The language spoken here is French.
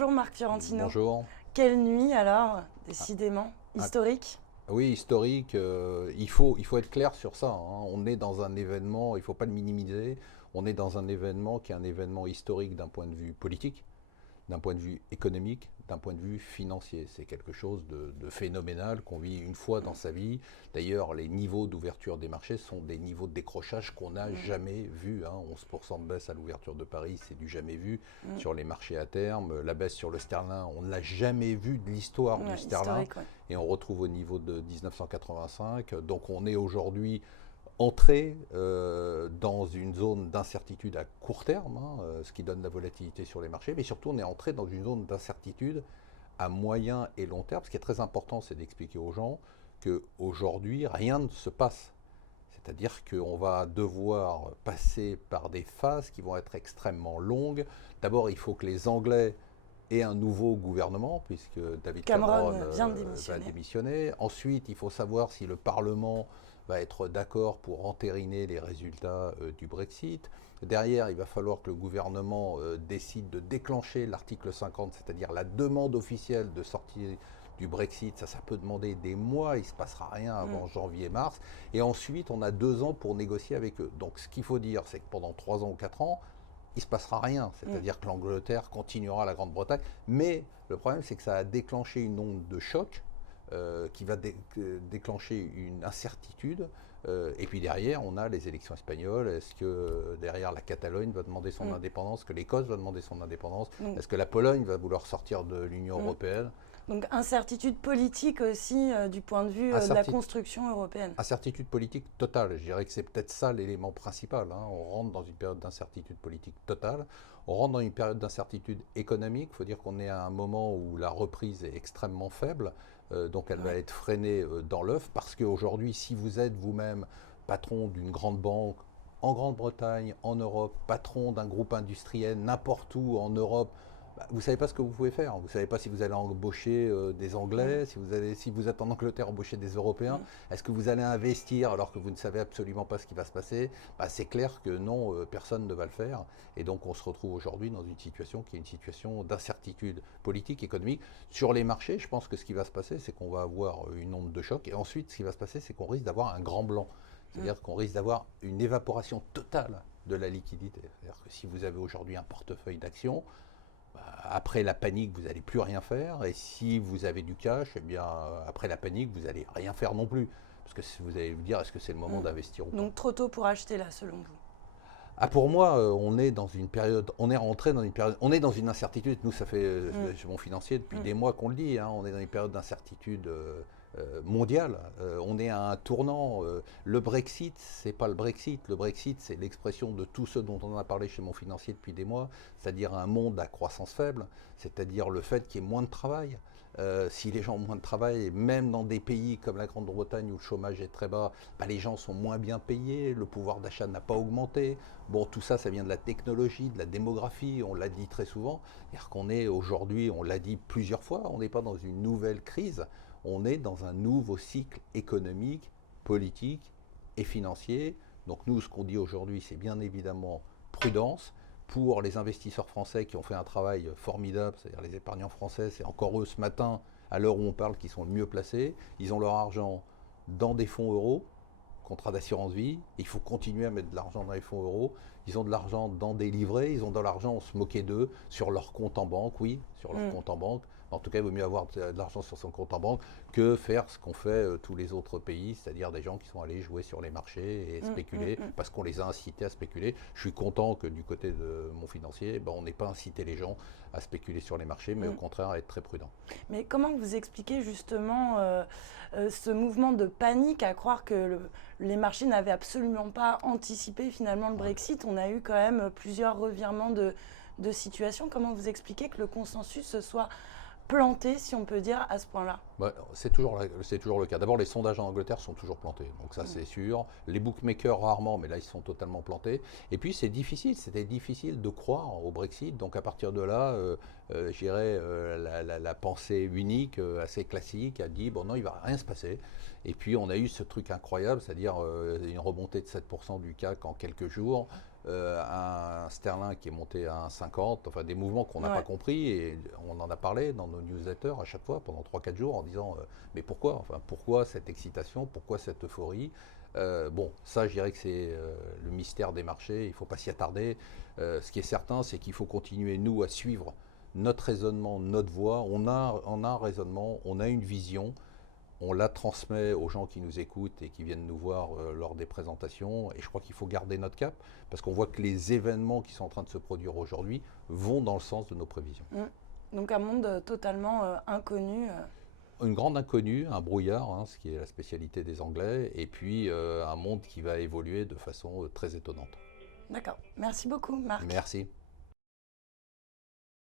Bonjour Marc Fiorentino. Bonjour. Quelle nuit alors, décidément, historique. Oui, historique, il faut être clair sur ça, hein. On est dans un événement, il ne faut pas le minimiser, on est dans un événement qui est un événement historique d'un point de vue politique, d'un point de vue économique, d'un point de vue financier. C'est quelque chose de phénoménal qu'on vit une fois dans sa vie. D'ailleurs, les niveaux d'ouverture des marchés sont des niveaux de décrochage qu'on n'a jamais vus, hein. 11% de baisse à l'ouverture de Paris, c'est du jamais vu. Sur les marchés à terme, la baisse sur le sterling, on ne l'a jamais vu de l'histoire du sterling. Ouais. Et on retrouve au niveau de 1985. Donc on est aujourd'hui entrer dans une zone d'incertitude à court terme, hein, ce qui donne la volatilité sur les marchés, mais surtout on est entré dans une zone d'incertitude à moyen et long terme. Ce qui est très important, c'est d'expliquer aux gens qu'aujourd'hui, rien ne se passe. C'est-à-dire qu'on va devoir passer par des phases qui vont être extrêmement longues. D'abord, il faut que les Anglais aient un nouveau gouvernement, puisque David Cameron vient de va démissionner. Ensuite, il faut savoir si le Parlement va être d'accord pour entériner les résultats du Brexit. Derrière, il va falloir que le gouvernement décide de déclencher l'article 50, c'est-à-dire la demande officielle de sortie du Brexit. Ça peut demander des mois, il ne se passera rien avant janvier-mars. Et ensuite, on a 2 ans pour négocier avec eux. Donc ce qu'il faut dire, c'est que pendant 3 ans ou 4 ans, il ne se passera rien. C'est-à-dire que l'Angleterre continuera la Grande-Bretagne. Mais le problème, c'est que ça a déclenché une onde de choc qui va déclencher une incertitude. Et puis derrière, on a les élections espagnoles. Est-ce que derrière la Catalogne va demander son indépendance? Est-ce que l'Écosse va demander son indépendance? Est-ce que la Pologne va vouloir sortir de l'Union européenne? Donc incertitude politique aussi du point de vue de la construction européenne. Incertitude politique totale. Je dirais que c'est peut-être ça l'élément principal, hein. On rentre dans une période d'incertitude politique totale. On rentre dans une période d'incertitude économique. Il faut dire qu'on est à un moment où la reprise est extrêmement faible. Donc elle va être freinée dans l'œuf parce qu'aujourd'hui, si vous êtes vous-même patron d'une grande banque en Grande-Bretagne, en Europe, patron d'un groupe industriel n'importe où en Europe, vous ne savez pas ce que vous pouvez faire. Vous ne savez pas si vous allez embaucher des Anglais, si vous êtes en Angleterre, embaucher des Européens. Est-ce que vous allez investir alors que vous ne savez absolument pas ce qui va se passer? C'est clair que non, personne ne va le faire. Et donc on se retrouve aujourd'hui dans une situation qui est une situation d'incertitude politique, économique. Sur les marchés, je pense que ce qui va se passer, c'est qu'on va avoir une onde de choc. Et ensuite, ce qui va se passer, c'est qu'on risque d'avoir un grand blanc. C'est-à-dire qu'on risque d'avoir une évaporation totale de la liquidité. C'est-à-dire que si vous avez aujourd'hui un portefeuille d'actions, après la panique, vous n'allez plus rien faire. Et si vous avez du cash, eh bien, après la panique, vous n'allez rien faire non plus. Parce que vous allez vous dire, est-ce que c'est le moment d'investir ou pas? Donc trop tôt pour acheter là, selon vous? Pour moi, on est dans une période, on est rentré dans une période, on est dans une incertitude. Nous, ça fait, chez mon financier, depuis des mois qu'on le dit, hein, on est dans une période d'incertitude mondiale. On est à un tournant. Le Brexit, c'est pas le Brexit. Le Brexit, c'est l'expression de tout ce dont on a parlé chez mon financier depuis des mois, c'est-à-dire un monde à croissance faible, c'est-à-dire le fait qu'il y ait moins de travail. Si les gens ont moins de travail, même dans des pays comme la Grande-Bretagne où le chômage est très bas, les gens sont moins bien payés, le pouvoir d'achat n'a pas augmenté. Bon, tout ça, ça vient de la technologie, de la démographie, on l'a dit très souvent. C'est-à-dire qu'on est aujourd'hui, on l'a dit plusieurs fois, on n'est pas dans une nouvelle crise, on est dans un nouveau cycle économique, politique et financier. Donc nous, ce qu'on dit aujourd'hui, c'est bien évidemment prudence. Pour les investisseurs français qui ont fait un travail formidable, c'est-à-dire les épargnants français, c'est encore eux ce matin, à l'heure où on parle, qui sont le mieux placés. Ils ont leur argent dans des fonds euros, contrats d'assurance vie. Il faut continuer à mettre de l'argent dans les fonds euros. Ils ont de l'argent dans des livrets, ils ont de l'argent, on se moquait d'eux, sur leur compte en banque, oui, sur leur compte en banque. En tout cas, il vaut mieux avoir de l'argent sur son compte en banque que faire ce qu'ont fait tous les autres pays, c'est-à-dire des gens qui sont allés jouer sur les marchés et spéculer, parce qu'on les a incités à spéculer. Je suis content que du côté de mon financier, on n'ait pas incité les gens à spéculer sur les marchés, mais au contraire à être très prudent. Mais comment vous expliquez justement ce mouvement de panique à croire que les marchés n'avaient absolument pas anticipé finalement le Brexit? On a eu quand même plusieurs revirements de situation. Comment vous expliquez que le consensus se soit planté, si on peut dire, à ce point-là? C'est toujours le cas. D'abord, les sondages en Angleterre sont toujours plantés, donc ça c'est sûr. Les bookmakers rarement, mais là ils sont totalement plantés. Et puis c'était difficile de croire au Brexit. Donc à partir de là, je dirais la pensée unique, assez classique, a dit bon non, il va rien se passer. Et puis on a eu ce truc incroyable, c'est-à-dire une remontée de 7% du CAC en quelques jours. un sterling qui est monté à 1,50, enfin des mouvements qu'on n'a pas compris, et on en a parlé dans nos newsletters à chaque fois pendant 3-4 jours en disant mais pourquoi, enfin, pourquoi cette excitation, pourquoi cette euphorie. Bon, ça je dirais que c'est le mystère des marchés, il ne faut pas s'y attarder. Ce qui est certain, c'est qu'il faut continuer, nous, à suivre notre raisonnement, notre voie. On a un raisonnement, on a une vision, on la transmet aux gens qui nous écoutent et qui viennent nous voir lors des présentations. Et je crois qu'il faut garder notre cap, parce qu'on voit que les événements qui sont en train de se produire aujourd'hui vont dans le sens de nos prévisions. Donc un monde totalement inconnu. Une grande inconnue, un brouillard, hein, ce qui est la spécialité des Anglais, et puis un monde qui va évoluer de façon très étonnante. D'accord. Merci beaucoup, Marc. Merci.